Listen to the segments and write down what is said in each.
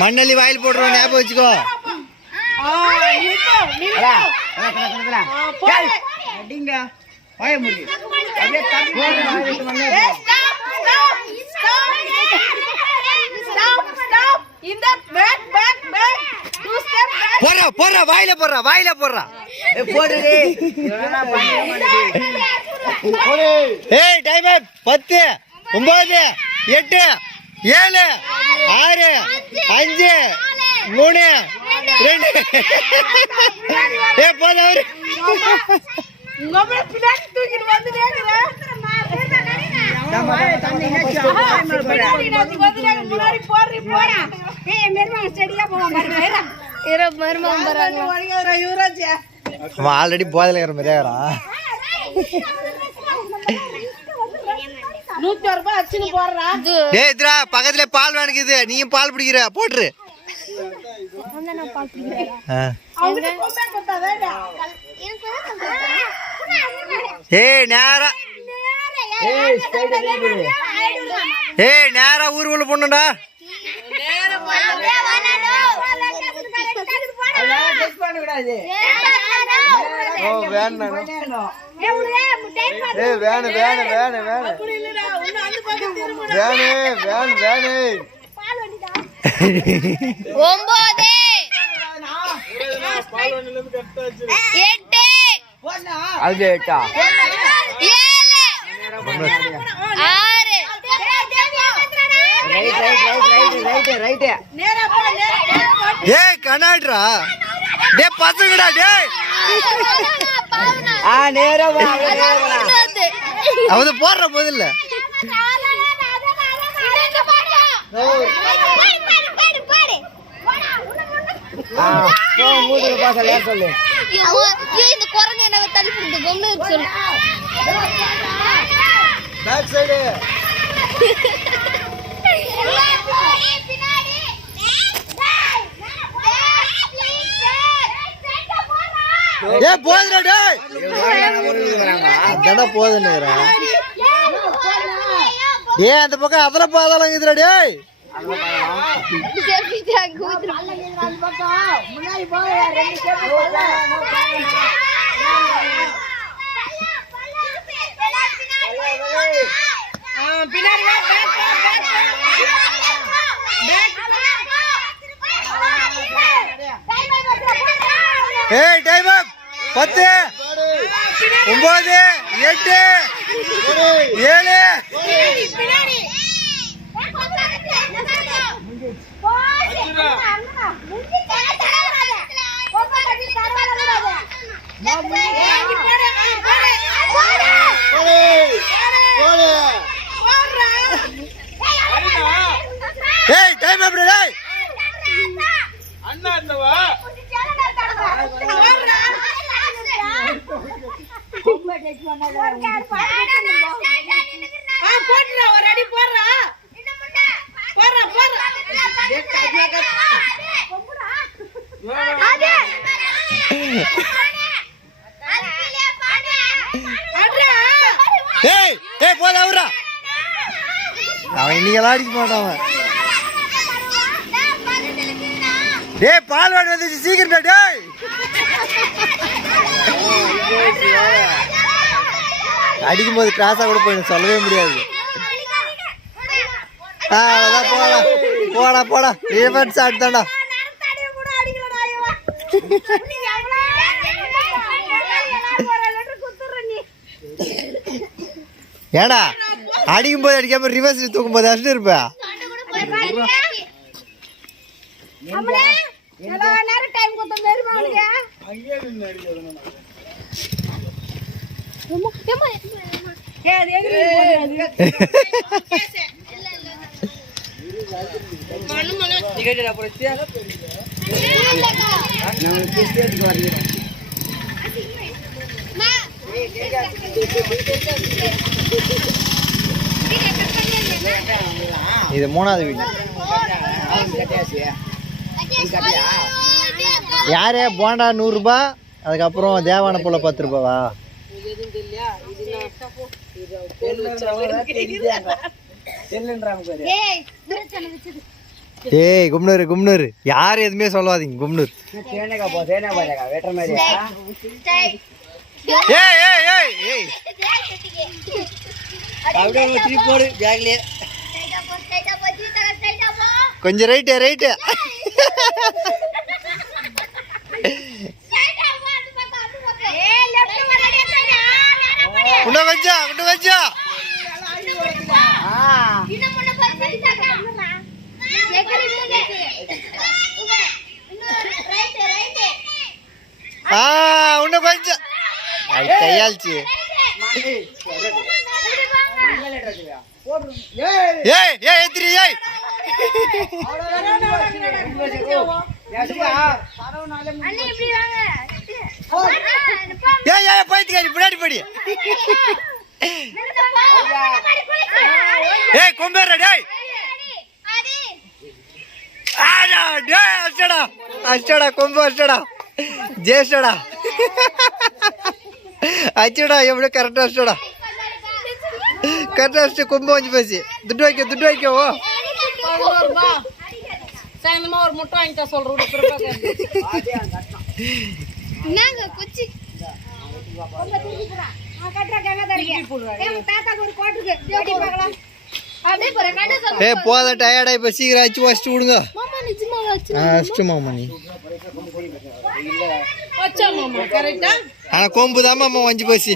மண்ணலி வாயில் போடுறோம் ஞாபகம் வச்சுக்கோ. போடுற வாயில போடுற வாயில போடுறா போடு. ஏய் டைம் 10 9 8 7 6 5 3 2 ஏ போடு அவரு பின்னாடி தூக்கிட்டு வந்து ஆல்ரெடி போதையில இருக்கிற மாதிரியா? 100 ரூபாய் அச்சுன்னு போடுறா. பக்கத்துல பால் வேணுக்குது, நீயும் பால் பிடிக்கிற போட்டுரு. நேரா ஊருக்குள்ள பொண்ணுடா. கண்ணாடுறா டே பசங்கடா டே. அவத போடுற முதல்ல சொல்லு. இந்த குரங்கு என்ன தள்ளி கொடுத்து பொம்மை சொல்லு. பேக் சைடு ஏ போதுடா டேய். அடடா போதுன்னுறா. டேய் அந்த பக்கம் அதல பாதலாம் இதுடா டேய். முன்னாடி போற 2 ஸ்டெப் போல. பின்னாடி வா ஏய் டைம் 10 9 8 7 பின்னாடி ஏய் டைம் எப்படி டேய் அண்ணா அண்ணவா போடுறா ஒரு அடி போடுறா போடுறா போடுறா ஏய் ஏய் போடா அவரா. அவன் இன்னைக்கு அடிக்க மாட்டான். டேய் பால் வாடி வந்து சீக்கிரம் டேய். அடிக்கும் போது கிராஸா கூட போய் சொல்லவே முடியாது. அதான் போடா போடா போடா ஈவென்ட் ஷாட் தான்டா. ஏடா அடிக்கும் போது அடிக்காம ரிவர்ஸ் தூக்கும் போது அடிச்சு இருப்ப. இது 3வது வீடியோ. யாரே போண்டா 100 ரூபாய், அதுக்கப்புறம் தேவான புள்ள 10 ரூபாவா? ஏய் கும்னூர் யாரும் எதுவுமே சொல்லாதீங்க கும்னூர். ஏய் ஏய் ஏய் ஏய் அப்படியே ஊத்தி போடு பேக்லயே. கொஞ்சம் ரைட்டு இன்னும் கொஞ்சம் இன்னும் கொஞ்சம் கையாள்ச்சு. ஏய் ஏய் எத்திரி ஏய் ஏய் பைத்தியக்காரி பின்னாடி படி. ஏய் கொம்பேறா டேய் ஆடா டேய் அச்சடா கொம்பு அச்சடா ஜேஸ்டடா அச்சடா எப்படி கரெக்டா அச்சடா கரெக்டா அச்சு கொம்பு வந்து பேசி துட்டு வைக்கவோ. சாயந்தரமா ஒரு முட்டை வாங்கிட்டா சொல்றோம். போத டயர்டா இப்ப சீக்கிரம் ஆச்சு வச்சுட்டு விடுங்க. மாமா நீ ஆனா கொம்பு தான் மாமா வஞ்சி போச்சு.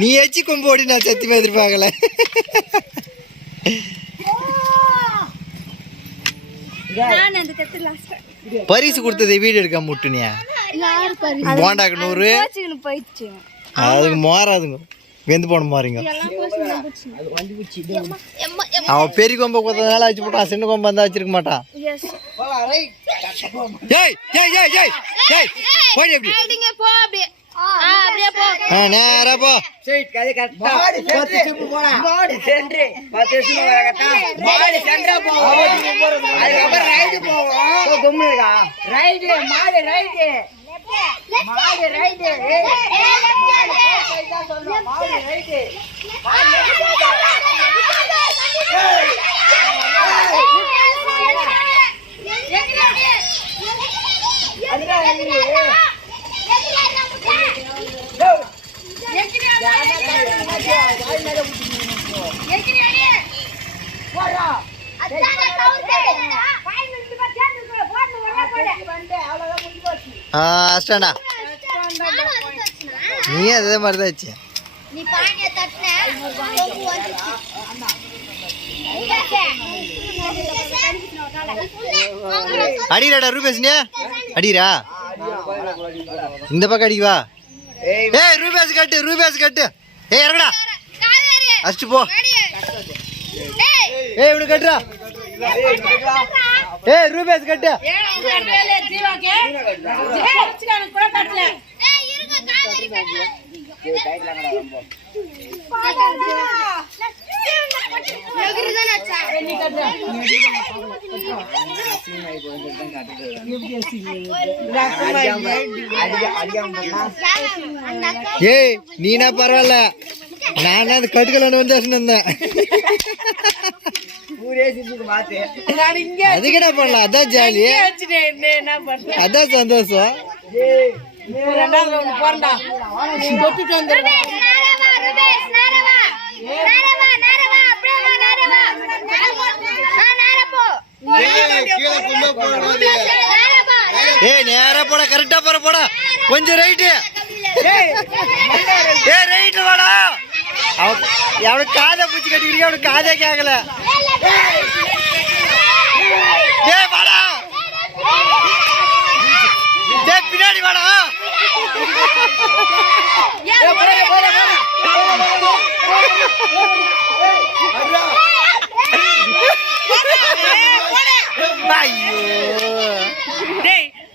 நீ வச்சு கொம்பு ஓடி நான் சத்தியமா எதிர்பார்க்கல. பரிசு கொடுத்தது வீடு எடுக்க முட்டுனியா? போண்டாக்கு 100, அதுக்கு மாறாதுங்க வெந்து போன மாறிங்க. அவன் பெரிய கொம்பை கொடுத்ததுனால வச்சு போட்டான், சின்ன கொம்பை இருந்தா வச்சிருக்க மாட்டான். ஏய் ஏய் ஏய் ஏய் ஏய் போடி அப்படி நேரா போ. அஷ்டா நீ அதே மாதிரிதான் வச்சு அடிக்கிறாடா ரூபேஸ்னியா அடிக்கிறா இந்த பக்கம் அடிக்குவா. ஏய் ரூபேஸ் கட்டு ஏய் இறங்கடா அஷ்டு போ. ஏய் இவனு கட்டுறா. ஏய் ரூபேஸ் கட்டு. ஏய் நீனா பரவாயில்ல, நான் அது கட்டுக்கலான்னு வந்து இருந்தேன். அதுக்கடா பண்ணலாம், அதான் ஜாலி, அதான் சந்தோஷம். ஏய் நேரா போடா, கரெக்டா போடா, கொஞ்சம் ரைட்டு. ஏ ரைட்டு வாடா. அவனுக்கு காதை பூச்சி கட்டிக்கிறீங்க, அவனுக்கு காதே கேட்கல. டேய் வாடா, டேய் பின்னாடி வாடா.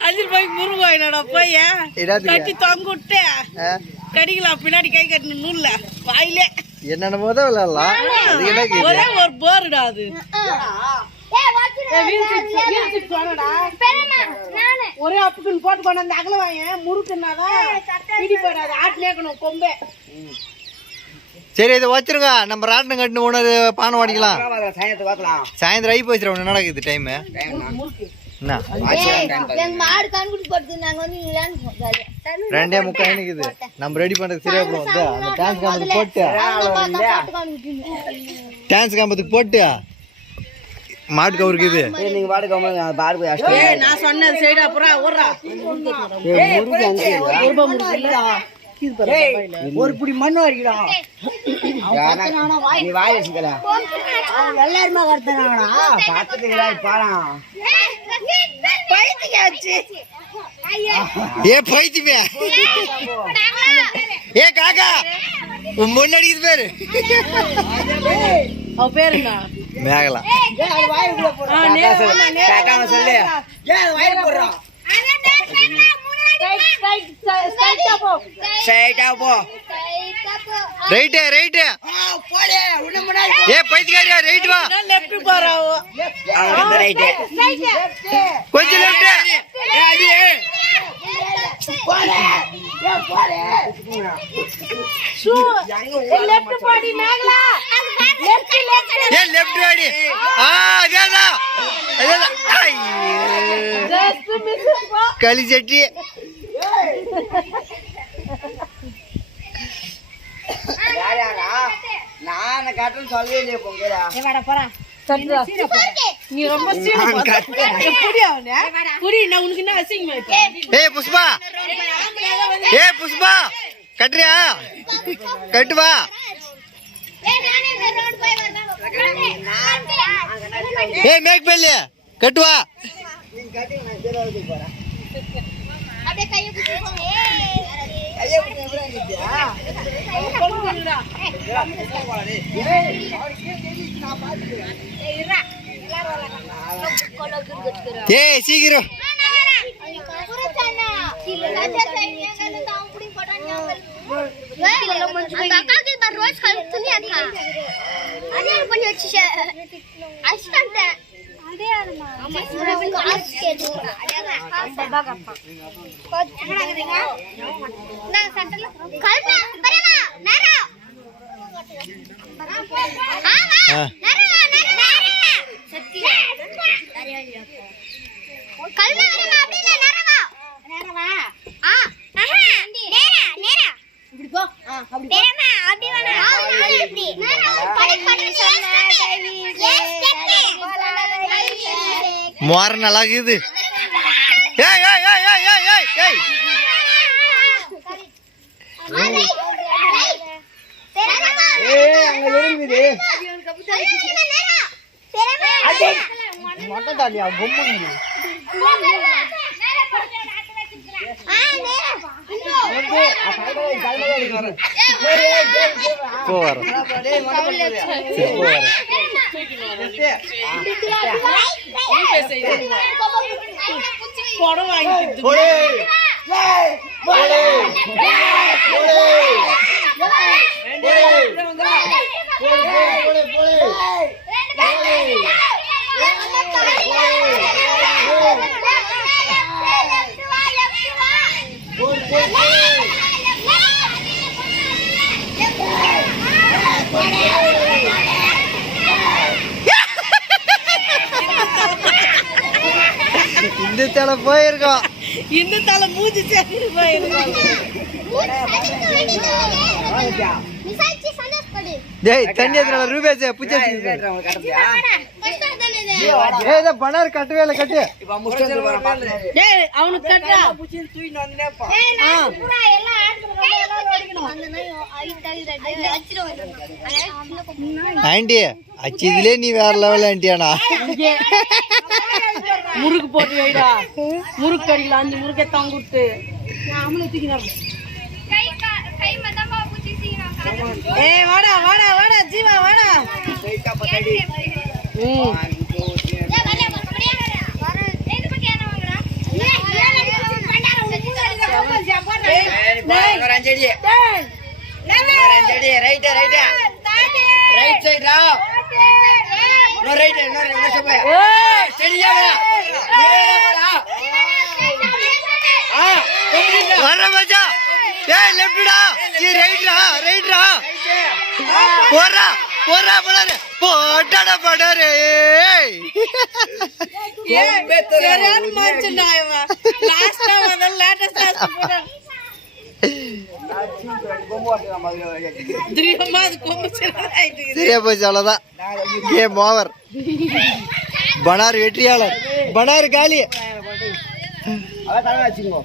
அஞ்சு போய் முருகாயினடா போய் கட்டி தொங்க விட்டு கடிக்கலாம், பின்னாடி கை கட்டணும் நூல்ல வாயிலே. என்னென்னமோ தான் விளையாடலாம். அது என்ன கேக்குது? ஒரே ஒரு போர்டா அது. ஒரே அப்புக்குன்னு போட்டு கொண்டு அந்த அகல வாங்க முறுக்குனாதான் பிடி போடாது. ஆட்டிலேக்கணும் கொம்பே. சரி இதை வச்சிருங்க. நம்ம ராட்டினம் கட்டின உணவு பானை வாடிக்கலாம். சாயந்தரம் ஆகி போச்சு. ஒன்று நடக்குது டைம் என்ன? மாடு கண்குட்டி போட்டு நாங்க வந்து 2:45 இருக்குது. நம்ம ரெடி பண்றதுக்கு சரியா போகும். அந்த டான்ஸ் காம்பத்துக்கு போட்டு மாட்டு கவுருக்கு இது. நீங்க பாடு கவுங்க பாடு போய் அஷ்ட. ஏய் நான் சொன்னது சைடு அப்புறம் ஓடுறா. முருகன் அங்க ஒரு புடி மண்ணு வரைக்குடா. நீ வாய் வச்சுக்கல. எல்லாருமே கர்த்தனாடா. பாத்துட்டீங்களா பாறா. பைத்தியாச்சு. ஏ பைத்தியமே. ஏ காக்கா உன் முன்னாடி இது பேரு அவ பேர் என்ன? மேகலா. காக்கா சொல்லு. ஏன் வாயில போடுறா? ஸ்ட்ரைட்டா போ. Right right. போடே உன்ன முன்னாடி. ஏ பைத்தியக்காரியா ரைட் வா. லெஃப்ட் போறாவோ. அவங்க ரைட். கொஞ்சம் லெஃப்ட். ஏ அடி. போடே. ஏ போடே. ஷூ. லெஃப்ட் போடி மேகலா. லெஃப்ட் ஏ லெஃப்ட் வாடி. அதேதான் அதேதான். ஜஸ்ட் மிஸ் போ. களி சட்டி. யாரா நான் கட்டணும் சொல்லவே இல்லையே பொங்கடா. வாடா போறா. சட்ரா. நீ ரொம்ப சீன போற. புடி அவனே. புடி நான் உனக்கு என்ன அசிங்கமா இருக்கு? ஏய் புஷ்பா. ஏ புஷ்பா கட்டுறியா? கட்டு வா. ஏ மேக் பெல்ல கட்டு வா. நீங்க கட்டி நான் ஜெராவுக்கு போறேன். அப்படியே கையை பிடிச்சு ஐயா நீ எப்பற நிக்கியா? கொல்லுடா. ஏய் சீக்கிரம். ரோஸ் கலர் துணி அக்கா அதே பண்ணி வச்சு அசிஸ்டன்ட் அதே ஆமா காசு கேட்டு நான் சட்டல கல்மா பரமா நேரா ஆமா நேரா நேரா சத்தி கல்மா வரமா அப்படி இல்ல நேரா நேரா ஆ ஆஹா நேரா நேரா இப்படி போ அப்படி நேரா அப்படி வேணா அப்படி நேரா படி படி மோர நல்லா இருக்குது. ஏய் ஏய் ஏய் ஏய் ஏய் ஏய் ஏய் ஏய் அங்க விரும்புது. அடே மொட்டை தாலியா பொம்முங்க. போற படம் வாங்கிட்டு போடே. ஏய் போடே. இந்த தலை போயிருக்கோம். இந்த தலை மூஞ்சி சேர்ந்து போயிருக்கோம். டேய் தண்ணி எதுல ரூபேஸ் புச்சே ஏய் இத பணர் கட்டவே இல்ல கட்டு. இப்ப முஸ்டந்து போற பாத்து. டேய் அவனுக்கு கட்டா புச்சி தூக்கிட்டு வந்தேப்பா. பூரா எல்லாம் ஆட்கள் அந்த நாய் அச்சிரோ ஆண்டி அச்சி இதுல நீ வேற லெவல் ஆண்டியானா. முறுக்கு போட்டு வைடா. முறுக்கு அடிக்கலாம் 5 முறுக்கே தாங்குட்டு. நான் அம்மனை தூக்கினாரு. ஏய் வாடா வாடா வாடா ஜீவா வாடா. கைக்கா பக்கடி. ரஞ்சடி ரைட் ரைட் ரைட் சைடுடா இன்னொரு ரைட் இன்னொரு செப்ப ஏய் சரியா நேரா ஆ கம்ப்ளீட்டா வர மச்சா ஏய் லெஃப்ட்டா சீ ரைட்ரா போறா போடாரே போடாரே சரியான மாச்சண்டா இவன் லாஸ்டா வந்து லேட்டஸ்ட் போடா திரியமா அது கொம்பு சரியாயிட்டு சரியா போச்சு அவ்வளோதான் கேம் ஓவர் பனார் வெற்றியாளர் பனார் காலி அத தர வச்சுக்கோ